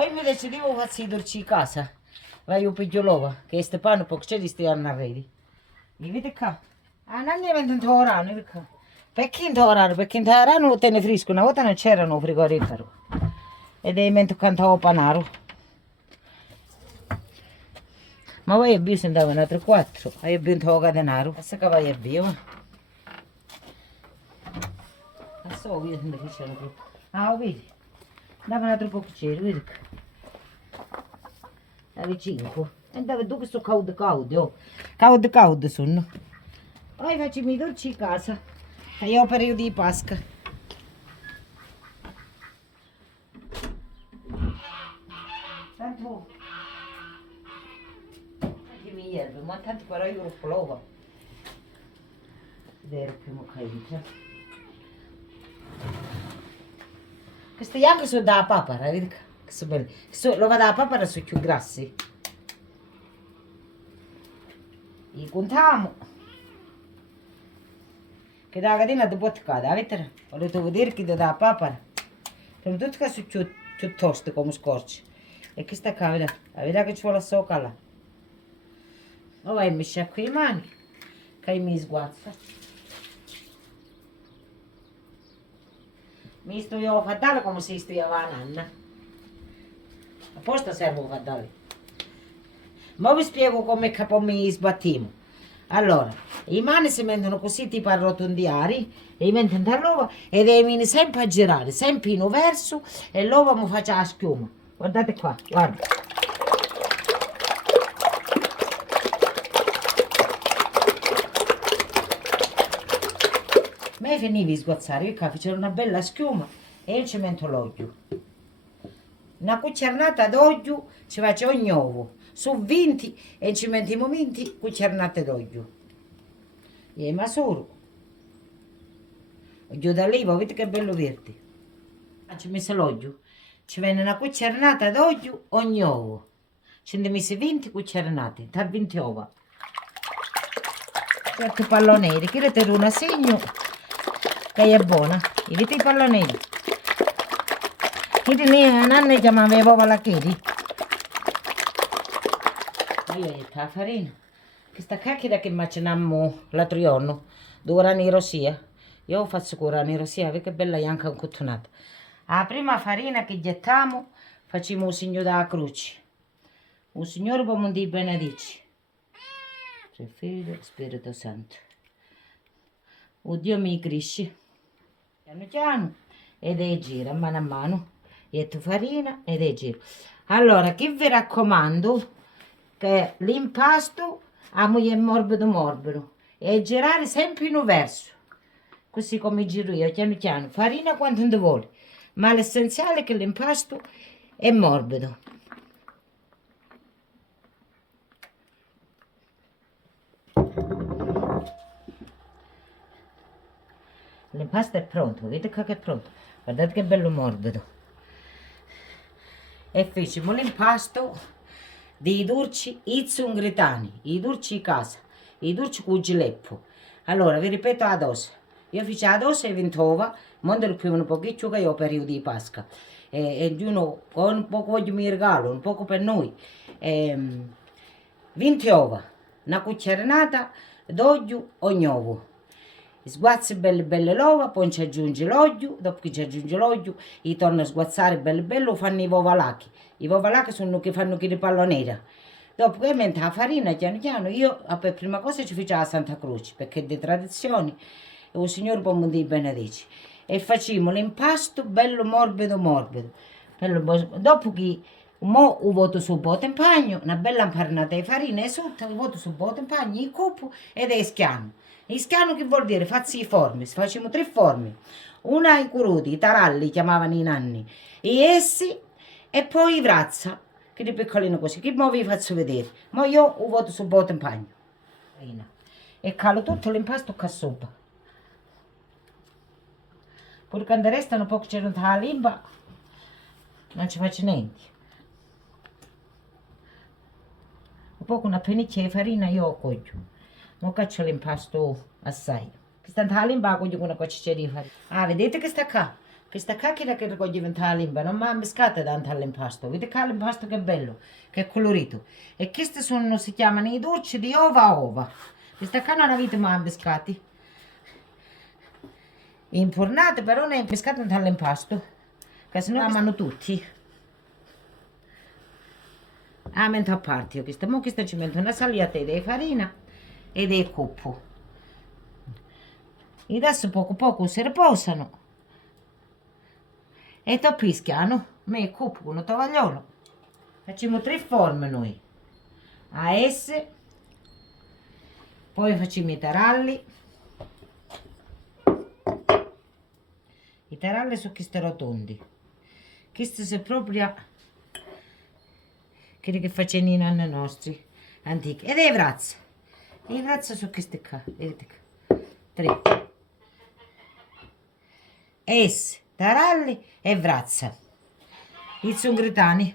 Io mi decidevo fare i dolci in casa. Vai io piglio l'uova, che ste panno poco c'è di stiano a redi. Mi vedi qua? Ah, non ne vendono torano, vedi qua. Perché in torano? Perché in torano te ne frisco, una volta non c'erano frigorifero. Ed è mentre cantavo panaro. Ma vai a bio se andavano altri 4, hai vinto la denaro. Adesso che vai a bio. Adesso ho visto che c'erano più. Ah, vedi? Andavano altri poco c'era, vedi? Avevi 5. E dove tu che sono caldo, oh. Caldo sono. Poi facciamo i dolci in casa. E io ho periodo di Pasqua. Tanto... mi erbe, ma tanto però io lo provo. Vero che mi capisce. Queste anche sono da papera, vedi? Che sono belle. L'uova da papera sono più grassi. Li contiamo. Che da catena di boccata, avete? Volete vedere che da papera? Sono tutte che sono più toste come scorci. E questa qua, vedete che ci vuole sopra là. O vai a mescere qui le mani, che mi sguazza. Mi sto io a fare come se studiava la nanna. Apposta servo a fare. Ma vi spiego come capo mi sbattiamo. Allora, le mani si mettono così tipo arrotondiari, e mettono all'uovo e devono sempre a girare, sempre in verso e l'uovo mi faccia la schiuma. Guardate qua, guarda. Me finivi di sgozzare, io c'era una bella schiuma e io ci metto l'olio. Una cucciarnata d'olio ci faccio ogni uovo. Su 20 e ci mettiamo 20 cucciarnate d'olio. E ma solo. Olio d'oliva, vedete che bello verde. Ci ho messo l'olio. Ci viene una cucciarnata d'olio ogni uovo. Ci ne ho messo 20 cucciarnate, da 20 uova. Certo palloneri, che le terrò un segno che è buona. Vedete i palloneri? Che ne nanne chiamava uova la chedi? Io ho detto la farina. Questa cacchia che macinammo l'altro giorno, dove era rosia. Io faccio curare nero sia, perché bella anche un cottonato. La prima farina che gettiamo, facciamo un segno della croce. Un Signore può di benedici. Figlio, Spirito Santo. O Dio mi cresce. Piano piano. Ed è gira, mano a mano. Metto farina ed è giro. Allora, che vi raccomando, che l'impasto è morbido. E girare sempre in un verso. Così come giro io, piano piano. Farina quanto ne vuole. Ma l'essenziale è che l'impasto è morbido. L'impasto è pronto, vedete qua che è pronto. Guardate che bello morbido. E facciamo l'impasto dei dolci izzungritani, i dolci di casa, i dolci con gileppo. Allora, vi ripeto la dose. Io faccio la dose e 20 uova, mando più un pochino che io ho periodo di Pasqua. E uno con un poco voglio mi regalo, un poco per noi. 20 uova, una cucciarinata d'olio ogni uovo. Sguazzi belle l'uova, poi ci aggiungi l'olio, dopo che ci aggiungi l'olio, li torno a sguazzare bello, fanno i vovalacchi. I vovalacchi sono che fanno che le pallonera. Dopo che mette la farina, piano, io per prima cosa ci faccio la Santa Croce, perché è di tradizione, e il Signore può mi benedici. E facciamo l'impasto bello morbido. Dopo che mo ho voto su botte in pagno, una bella imparnata di farina e sotto ho voto su botte in pagno, il cupo ed è schiano. Il schiano che vuol dire? Facci i formi, facciamo 3 formi. Una ai curudi, i taralli chiamavano i nanni, e essi e poi i vrazza, che di piccolino così, che mo vi faccio vedere. Ma io ho voto su botte in pagno. E calo tutto l'impasto qua sopra. Poi quando restano poco c'è la limba, non ci faccio niente. Un po' una pennicchia di farina io ho coglio. Non faccio l'impasto assai. Questa limba coglio con una cocciccia di farina. Ah, vedete che sta qua? Questa cacchina che può diventare la limba, non mi ha miscato tanto all'impasto. Vedete che l'impasto che è bello, che è colorito. E questi sono, si chiamano i dolci di ova a ova. Questa qua non avete mai miscati. Infornate però non è miscato tanto all'impasto. Che se no amano tutti. Ah, mentre a parte, questa ci metto una sagliata di farina e del coppo. E adesso poco poco si riposano. E toppischiano, me il coppo con il tovagliolo. Facciamo 3 forme noi. A S, poi facciamo i taralli. I taralli sono questi rotondi. Questi sono proprio quelli che facevano i nonni nostri, antichi. Ed le brazze. Le brazze sono queste qua, vedete qua. 3. S, taralli e brazza. I zongritani.